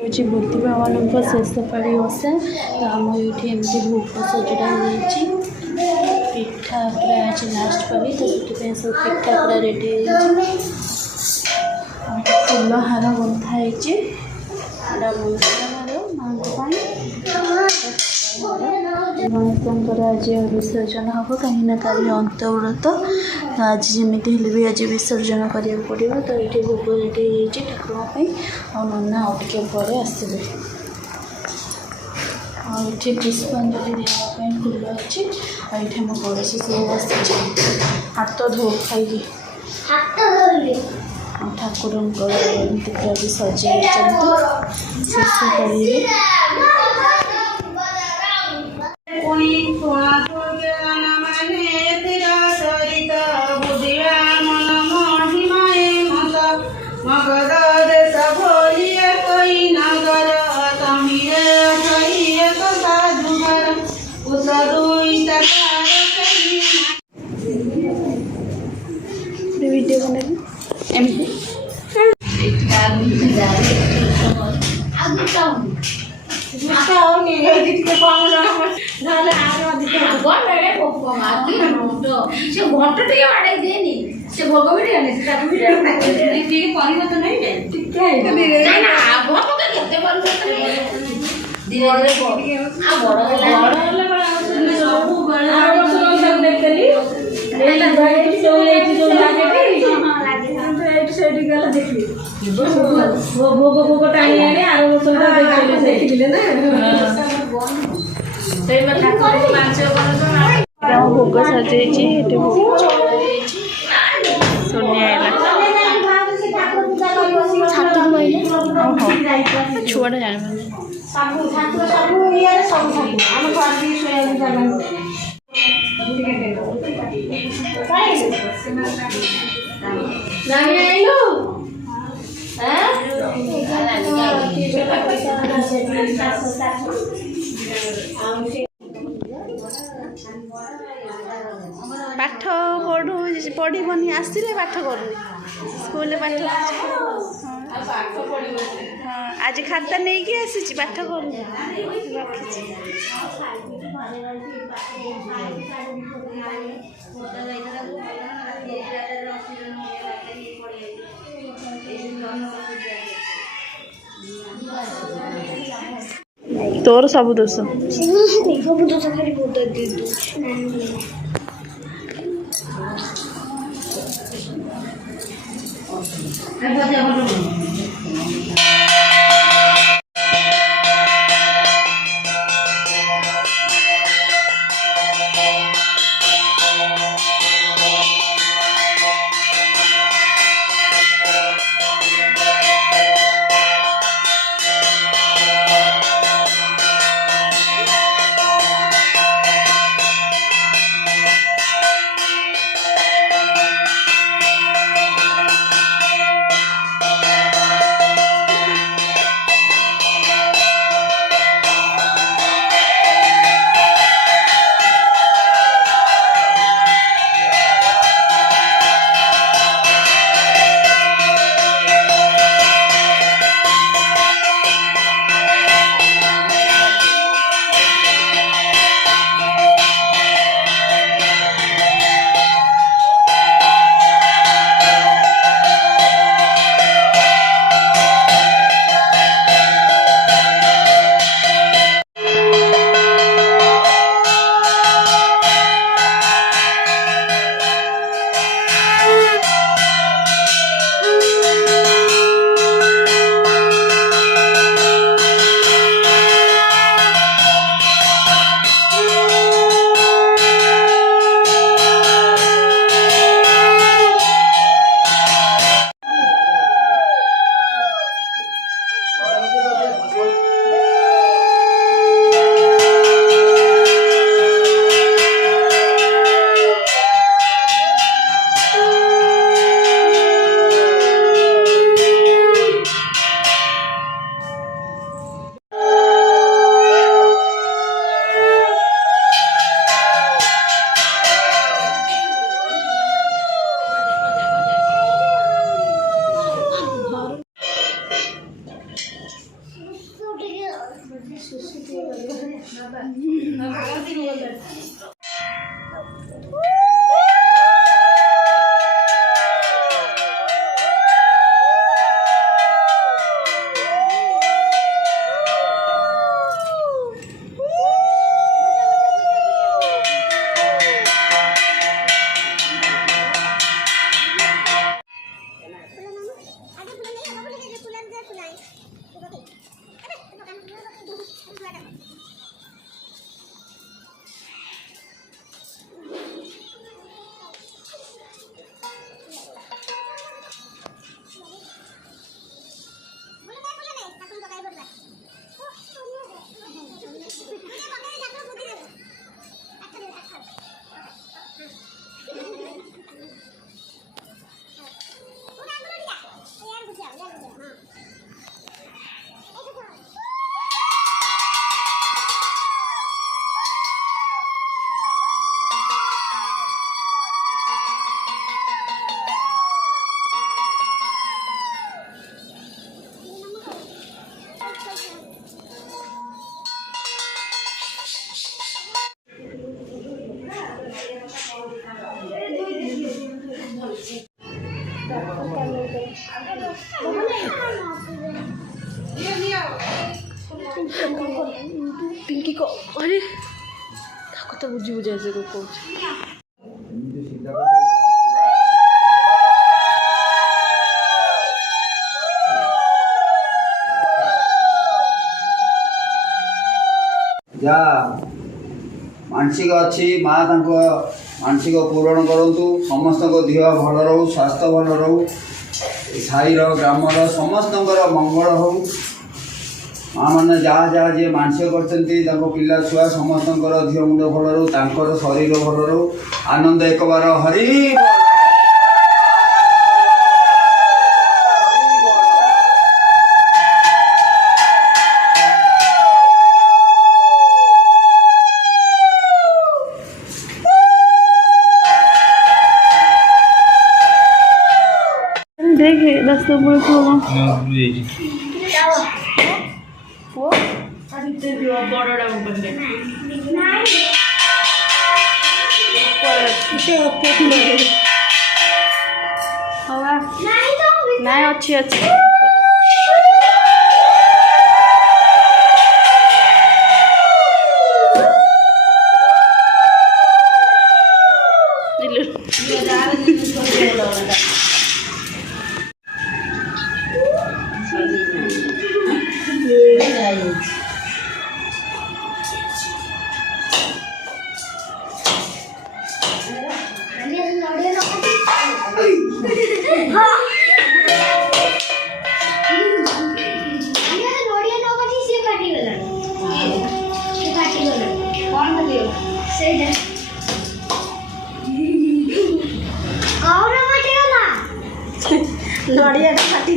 ये बुद्धिमा मान शेष पाड़ी ओषा तो आम ये एमती भोग सजड़ा पिठा पूरा आज लास्ट पाली तो से सब पिठा पूरा रेडी फूल हार बंधाई गणेशंकर आज विसर्जन हम कहीं काली अंतव्रत तो आज जमी भी आज विसर्जन करा पड़ो तो ये भोग रेडी ठाकुर और नना आगे पर आसवे ये पुष्पांजलि देवाई फूल अच्छी और ये मो पड़ोसी सब बस हाथ धो खाई ठाकुर पूरा भी सजाई शेष करेंगे वीडियो भोग टाणी आर वर्ष भोग सजाई भोग सोनिया छुआ जान पाठ पढ़ी आसले पाठ कर स्कूल पाठ आज खाता नहीं कि आसी पाठ कर तोर सब दोष खाली पिंकी को अरे तो बुझी बुझा से को जा मानसिक अच्छी माँ मानसिक पूरण करूँ समस्त देह भल रो स्वास्थ्य भल रो साई ग्रामर समस्त मंगल हो माँ मैंने जहाँ जहाँ जी मानसिक कर पिला छुआ समस्त देह मुंड भल रो शरीर भल रो आनंद एक बार हरि देखे रास्ता पर खोलो वो अभी तो जो बड़ोड़ा ऊपर ले ऊपर किसे ऊपर ले हवा नहीं अच्छी अच्छी नड़िया फाटी